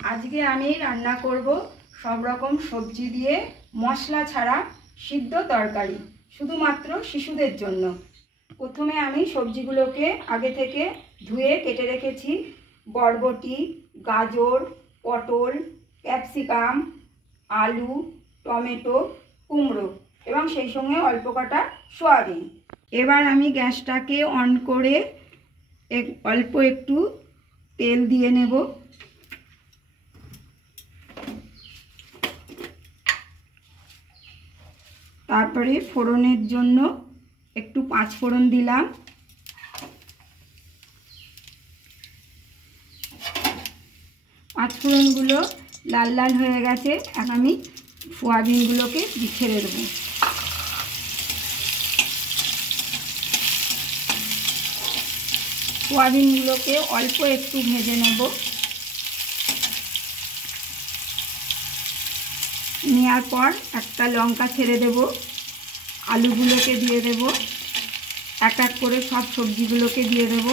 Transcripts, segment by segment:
আজকে আমি রান্না করব সব রকম সবজি দিয়ে মশলা ছাড়া সিদ্ধ তরকারি, শুধুমাত্র শিশুদের জন্য। প্রথমে আমি সবজিগুলোকে আগে থেকে ধুয়ে কেটে রেখেছি। বরবটি, গাজর, পটল, ক্যাপসিকাম, আলু, টমেটো, কুমড়ো এবং সেই সঙ্গে অল্প কটা সয়াবিন। এবার আমি গ্যাসটাকে অন করে অল্প একটু তেল দিয়ে নেব। তারপরে ফোড়নের জন্য একটু 5 ফোড়ন দিলাম। পাঁচফোড়নগুলো লাল লাল হয়ে গেছে। এখন আমি সয়াবিনগুলোকে ছেড়ে দেবো। সয়াবিনগুলোকে অল্প একটু ভেজে নেব। নেওয়ার পর একটা লঙ্কা ছেড়ে দেব। আলুগুলোকে দিয়ে দেব। এক এক করে সব সবজিগুলোকে দিয়ে দেব।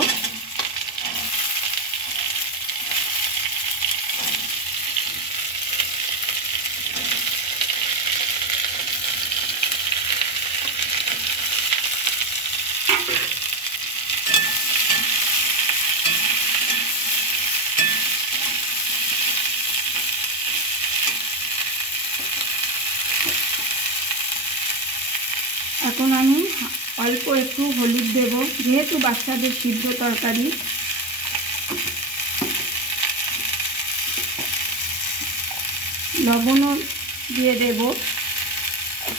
এখন আমি অল্প একটু হলুদ দেব, যেহেতু বাচ্চাদের সিদ্ধ তরকারি। লবণও দিয়ে দেব,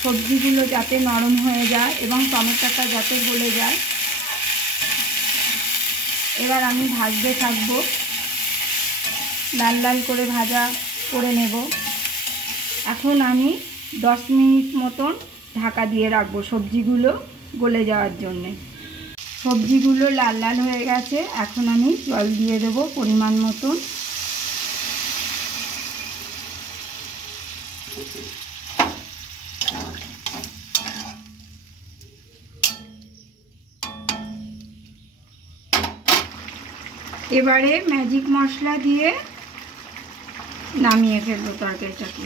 সবজিগুলো যাতে নরম হয়ে যায় এবং টমেটোটা যাতে গলে যায়। এবার আমি ভাজতে থাকবো, লাল লাল করে ভাজা করে নেব। এখন আমি 10 মিনিট মতন ঢাকা দিয়ে রাখবো সবজিগুলো গলে যাওয়ার জন্যে। সবজিগুলো লাল লাল হয়ে গেছে। এখন আমি জল দিয়ে দেবো পরিমাণ মতন। এবারে ম্যাজিক মশলা দিয়ে নামিয়ে ফেলবো তরকারিটাকে।